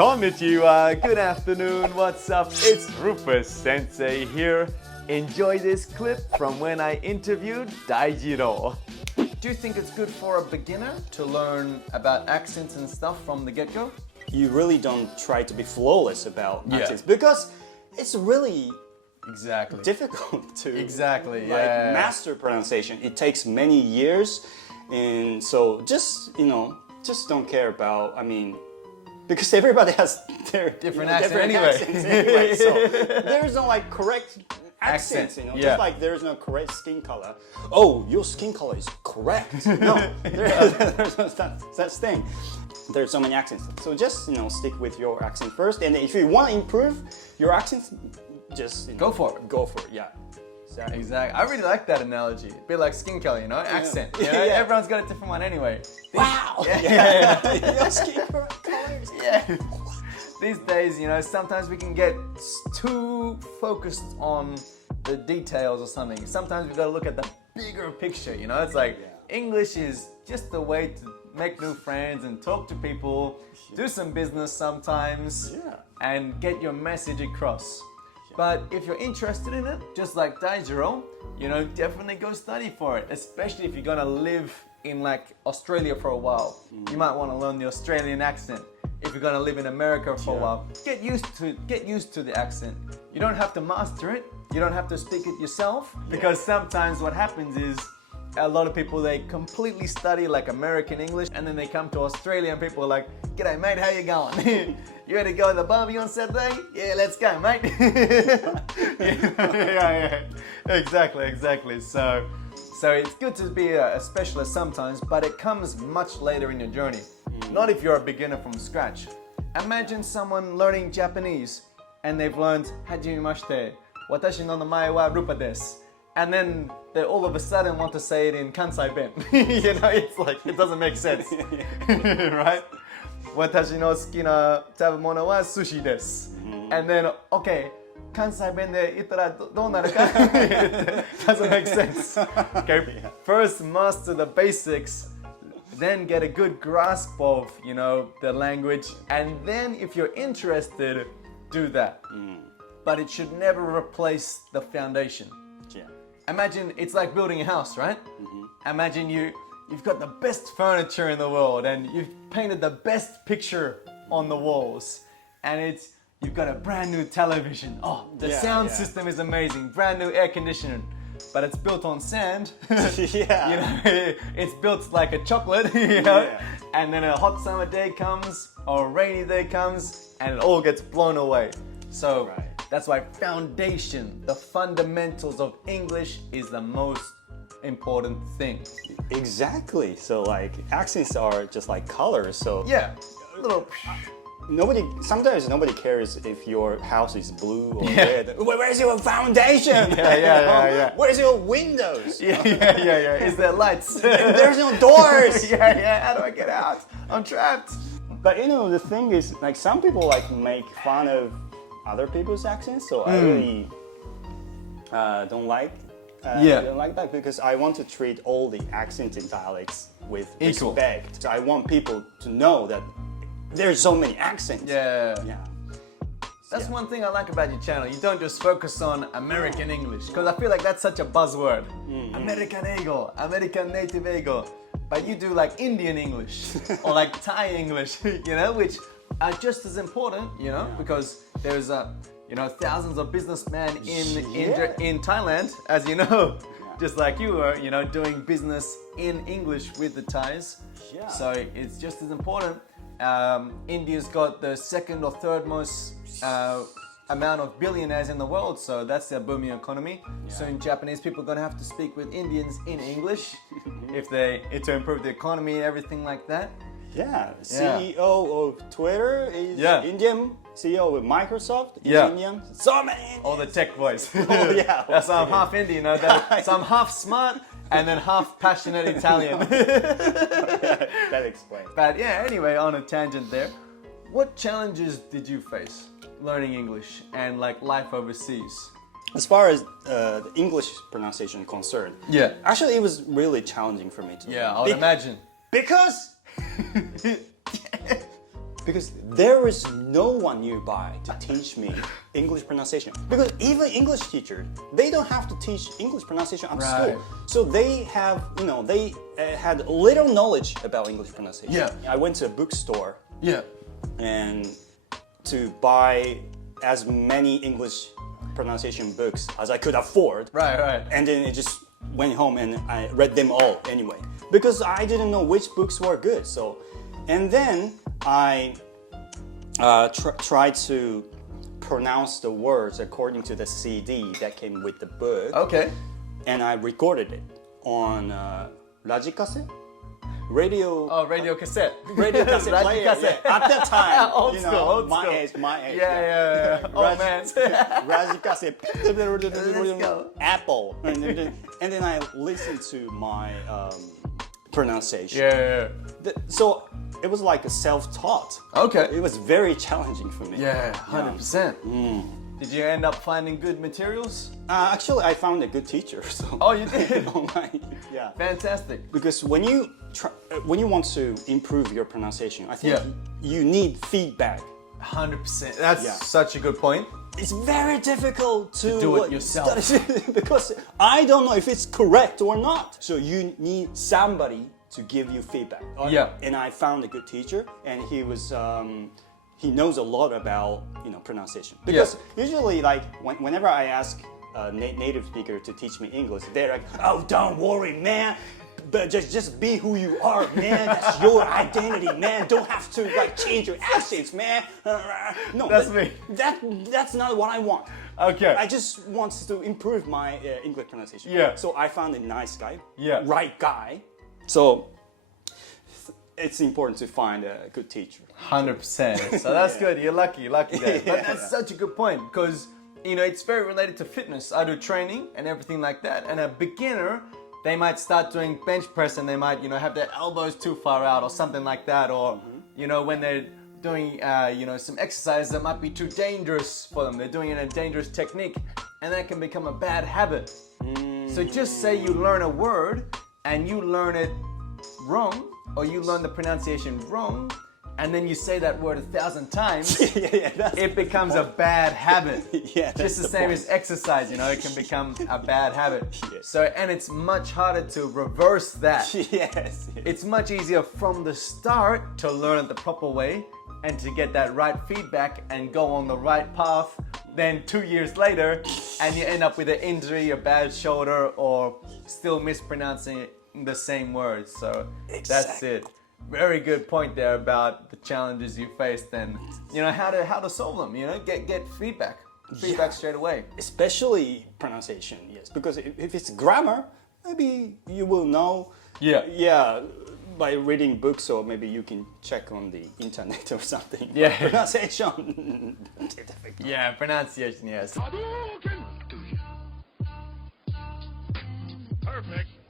Konnichiwa, good afternoon, what's up? It's Rupa Sensei here. Enjoy this clip from when I interviewed Daijiro. Do you think it's good for a beginner to learn about accents and stuff from the get-go? You really don't try to be flawless about Yeah. accents because it's really Exactly. difficult to master pronunciation. It takes many years, and so just don't care about. Because everybody has their Different different accents anyway. So there's no correct accents. Yeah. Just like there's no correct skin color. Oh, your skin color is correct. No, there's no such thing. There's so many accents. So just stick with your accent first, and if you want to improve your accents, just Go for it. Go for it. Yeah. Exactly. I really like that analogy. A bit like skin color, accent. Yeah. Everyone's got a different one anyway. Wow. Yeah. Your skin color is Yeah. These days, sometimes we can get too focused on the details or something. Sometimes we got to look at the bigger picture, It's like English is just a way to make new friends and talk to people, do some business sometimes, and get your message across. But if you're interested in it, just like Daijiro, definitely go study for it, especially if you're gonna live in Australia for a while. You might want to learn the Australian accent. If you're gonna live in America for a while, get used to the accent. You don't have to master it. You don't have to speak it yourself, because sometimes what happens is a lot of people, they completely study American English, and then they come to Australia and people are like, "G'day mate, how you going? You ready to go to the barbie on Saturday? Yeah, let's go mate." yeah. Exactly. So it's good to be a specialist sometimes, but it comes much later in your journey. Not if you're a beginner from scratch. Imagine someone learning Japanese and they've learned Hajimemashite, watashi no namae wa Rupa desu. And then they all of a sudden want to say it in Kansai Ben. It's like, it doesn't make sense. Right? Watashi no suki na tabemono wa sushi desu. And then, okay, Kansai Ben de itara dou naru ka? It doesn't make sense. Okay, first master the basics, then get a good grasp of, the language, and then if you're interested, do that. But it should never replace the foundation. Yeah. Imagine it's like building a house, right? Imagine you've got the best furniture in the world and you've painted the best picture on the walls, and you've got a brand new television. Oh, the sound system is amazing, brand new air conditioning, but it's built on sand. It's built like a chocolate, and then a hot summer day comes or a rainy day comes and it all gets blown away. So that's why foundation, the fundamentals of English is the most important thing. Exactly. So accents are just like colors. So little. Sometimes nobody cares if your house is blue or red. Where's your foundation? Yeah. Where's your windows? Yeah. Is there lights? There's no doors. How do I get out? I'm trapped. But the thing is, some people make fun of other people's accents, so I really don't like that, because I want to treat all the accents and dialects with equal respect. So I want people to know that there's so many accents. That's one thing I like about your channel. You don't just focus on American English, because I feel like that's such a buzzword. American Eigo, American Native Eigo. But you do Indian English or Thai English, which are just as important, because there's thousands of businessmen in Thailand, as you know, just like you are, doing business in English with the Thais. So it's just as important. India's got the second or third most amount of billionaires in the world, so that's their booming economy. Soon Japanese people are going to have to speak with Indians in English to improve the economy and everything like that. CEO of Twitter is Indian. CEO of Microsoft is Indian. So many Indians. All the tech boys. That's why I'm half Indian. So I'm half smart and then half passionate Italian. That explains. But anyway, on a tangent there. What challenges did you face learning English and life overseas? As far as the English pronunciation concerned, actually it was really challenging for me to learn. I would imagine. Because because there is no one nearby to teach me English pronunciation. Because even English teachers, they don't have to teach English pronunciation at Right. school. So they have, they had little knowledge about English pronunciation. Yeah. I went to a bookstore Yeah. and to buy as many English pronunciation books as I could afford. Right. And then I just went home and I read them all anyway. Because I didn't know which books were good. So, and then I tried to pronounce the words according to the CD that came with the book. Okay. And I recorded it on Radicassette? Radio. Oh, radio cassette. Radio cassette Radio player. cassette. Yeah. At that time, Old school, old my school. age. Yeah. Oh man. Radicassette. go. Apple. And then I listened to my pronunciation. Yeah. So it was like a self-taught. Okay. It was very challenging for me. Yeah, 100%. Did you end up finding good materials? Actually, I found a good teacher. So Oh, you did? online. Yeah. Fantastic. Because when you want to improve your pronunciation, I think Yeah. you need feedback. 100%. That's Yeah. such a good point. It's very difficult to do it yourself. study because I don't know if it's correct or not. So you need somebody to give you feedback. Yeah. And I found a good teacher, and he was he knows a lot about pronunciation. Because usually, like whenever I ask a native speaker to teach me English, they're like, "Oh, don't worry, man. But just be who you are, man. That's your identity, man. Don't have to like change your accents, man." No, That's me. That's not what I want. Okay. I just want to improve my English pronunciation. Yeah. So I found a nice guy. Yeah. Right guy. So it's important to find a good teacher. 100%. So that's good. You're lucky there. But Yeah. that's such a good point because, it's very related to fitness. I do training and everything like that. And a beginner, they might start doing bench press and they might, have their elbows too far out or something like that. Or, when they're doing, some exercises that might be too dangerous for them. They're doing it in a dangerous technique and that can become a bad habit. So just say you learn a word and you learn it wrong or you learn the pronunciation wrong and then you say that word 1,000 times, it becomes a bad habit. Yeah, Just the same as exercise, it can become a bad habit. Yes. So, and it's much harder to reverse that. Yes. It's much easier from the start to learn it the proper way and to get that right feedback and go on the right path than 2 years later and you end up with an injury, a bad shoulder, or still mispronouncing the same words. So that's it. Very good point there about the challenges you faced and how to solve them. Get feedback straight away. Especially pronunciation, yes. Because if it's grammar, maybe you will know. Yeah, by reading books, or maybe you can check on the internet or something. Yeah. Pronunciation. Yeah, pronunciation, yes. Hadouken! Perfect.